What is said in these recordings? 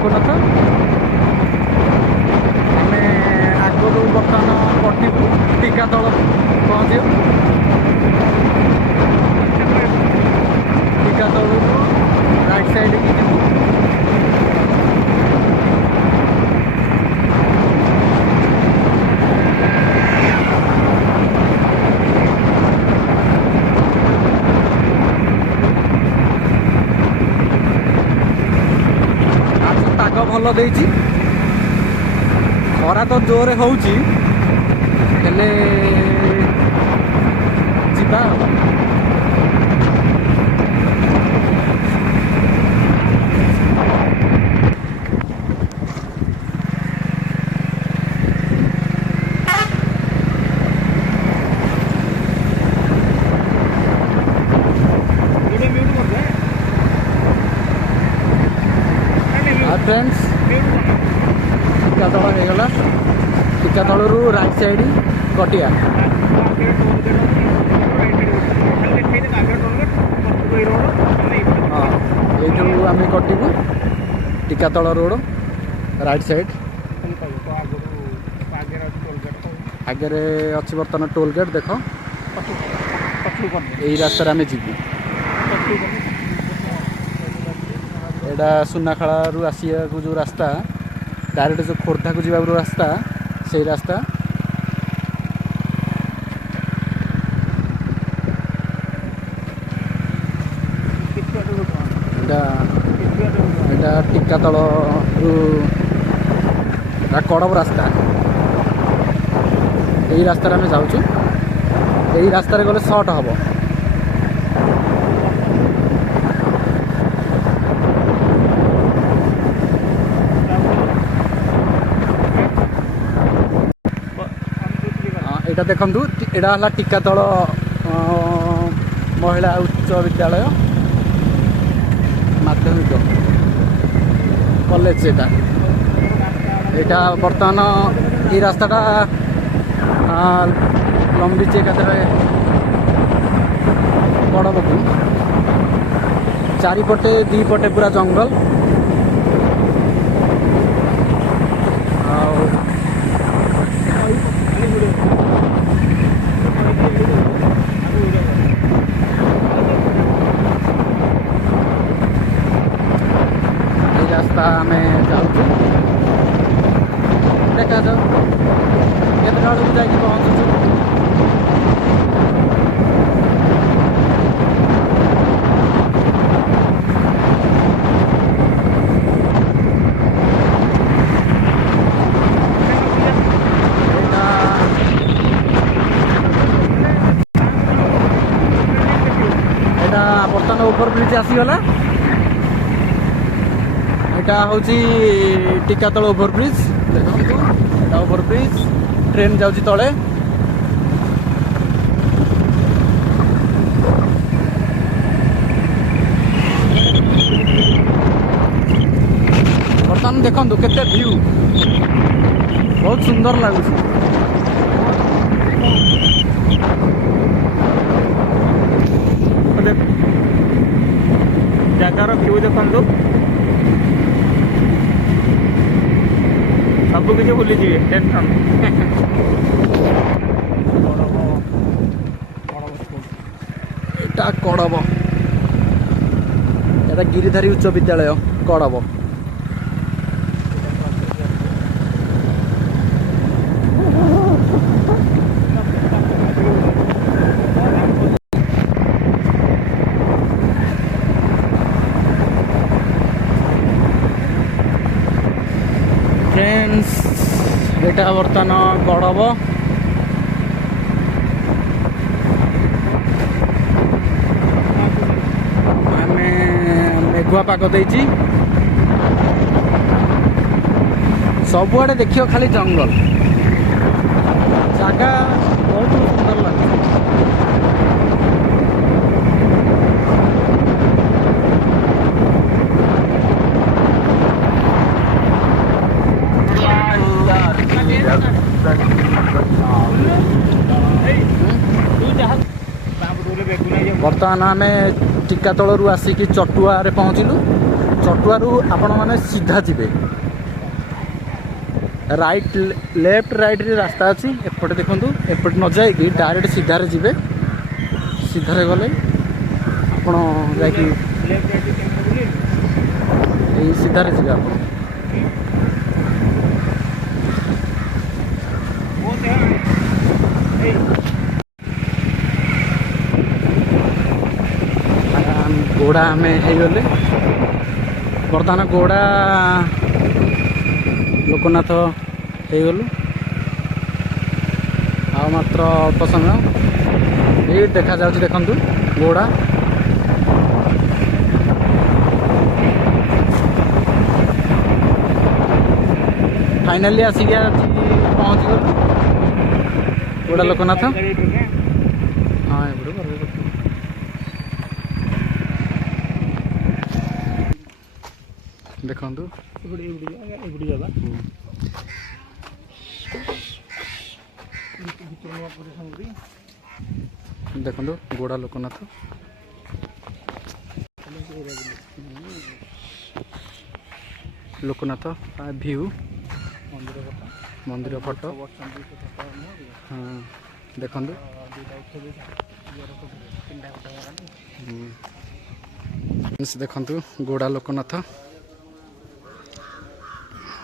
ଲୋକନାଥ। ଆମେ ଆଗରୁ ବର୍ତ୍ତମାନ କଟିବୁ ଟିକାତଳ ପହଞ୍ଚିବୁ। ଟିକାତଳରୁ ରାଇଟ୍ ସାଇଡ଼୍ କି ଯିବୁ। ଭଲ ଦେଇଛି। ଖରା ତ ଜୋରେ ହଉଛି, ହେଲେ ଯିବା ଆଉ। फ्रेंड्स टीकातल होगा। टीकातल राइट साइड कटिया। हाँ ये आम कटू टीकातल रोड राइट साइड। आगे अच्छी बर्तमान टोल गेट देख। यही रास्ता आम जीवु। एटा सुनाखाला आसिया को जो रास्ता डायरेक्ट जो खोर्धा को जावा रास्ता से रास्ता। एटा टीकातल कड़ब रास्ता। यही रास्ता आम जाऊँ। यही रास्ता गले सर्ट हम। एटा देखंतु एटा हला टीकातल महिला उच्च विद्यालय माध्यमिक कॉलेज। एटा बर्तमान ये रास्ताटा लंबी एकाथरे कड़ब को। चारिपटे दी पटे पूरा जंगल। रास्ता आम जाऊँ। देखा जाऊ के बेलू जा पहुँचुँ। यहाँ बर्तमान ओभर ब्रिज आसीगला। यहाँ हूँ टीकातल ओभर ब्रिज। देखो ओभर ब्रिज ट्रेन जाऊँगी तले। बर्तमान देखो केते व्यू बहुत सुंदर लगुच। जगार व्यू देखु सब किसी भूली जी टेंशन। एटा कड़ब। एटा गिरिधारी उच्च विद्यालय कड़ब। एटा बर्तमान कड़ब। आम मेघुआ पाग देछि। सबुआड़े देखियो खाली जंगल। जगह बहुत सुंदर लगे। बर्तमान आम टीकातल आसिक चटुआ पहुँचलु। जटुआरू आपण मैंने सीधा जीवे राइट लेफ्ट राइट रे रास्ता अच्छी एपटे देखूँ एपटे न जाकि डायरेक्ट सीधारे जीवे सीधारे गले आपण जाकि सीधारे जीवे आप गोड़ा आम गले बर्तमान गोड़ा लोकनाथ हो गलु आ मात्र अल्प समय ये देखा जाउछि देखंतु गोड़ा फाइनली आसी गया पहुँच गलु गोड़ा लोकनाथ हाँ देखंतु देखो गोड़ा लोकनाथ लोकनाथ व्यू मंदिर फोटो हाँ देखो देखु गोड़ा लोकनाथ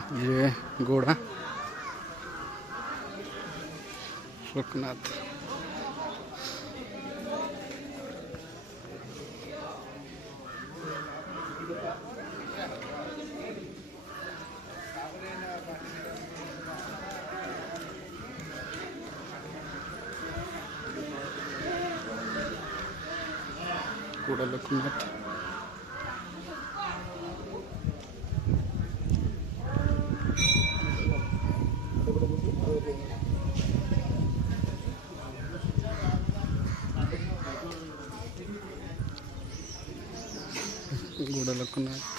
ये गोड़ा लोकनाथ गोड़ा लोकनाथ गोड़ा लोकनाथ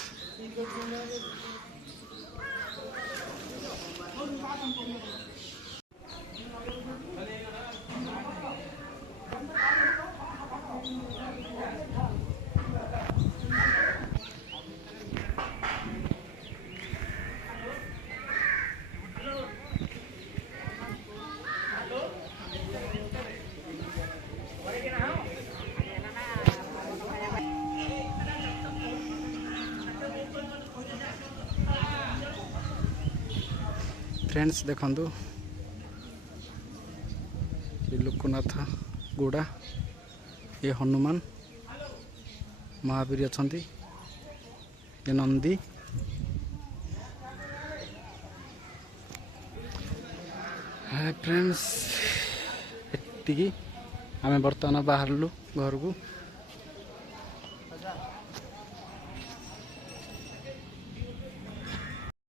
फ्रेंड्स देखंतु ये लोकनाथ गोड़ा ये हनुमान महावीर अछंती ये नंदी हाय फ्रेंड्स एतिकी आमे बर्तमान बाहरलु घर को